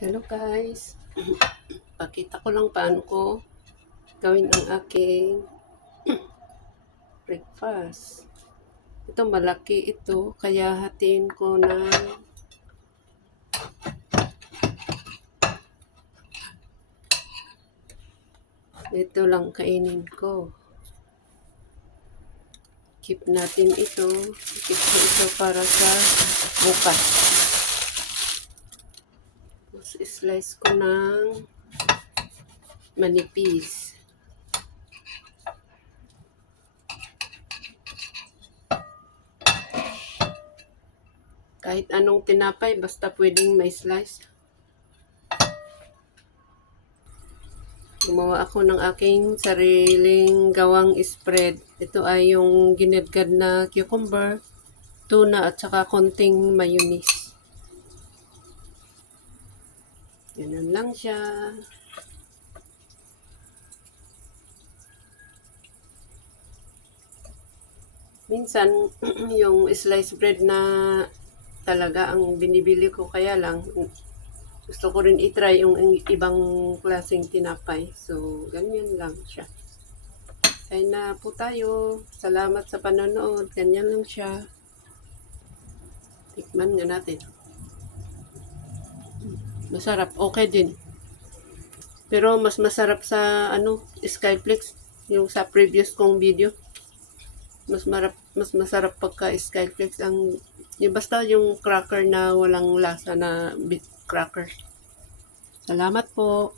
Hello guys, pakita ko lang paano ko gawin ang aking breakfast. Ito malaki ito, kaya hatiin ko na ito lang kainin ko. Keep natin ito, keep ko ito para sa bukas. Tapos slice ko ng manipis. Kahit anong tinapay, basta pwedeng may slice. Gumawa ako ng aking sariling gawang spread. Ito ay yung ginadgad na cucumber, tuna at saka konting mayonnaise. Ganun lang siya. Minsan, yung sliced bread na talaga ang binibili ko, kaya lang gusto ko rin itry yung ibang klaseng tinapay. So, ganyan lang siya. Kaya na po tayo. Salamat sa panonood. Ganyan lang siya. Tikman nga natin. Masarap. Okay din. Pero mas masarap sa Skyflex. Yung sa previous kong video. Mas masarap pagka Skyflex ang yung basta yung cracker na walang lasa na cracker. Salamat po.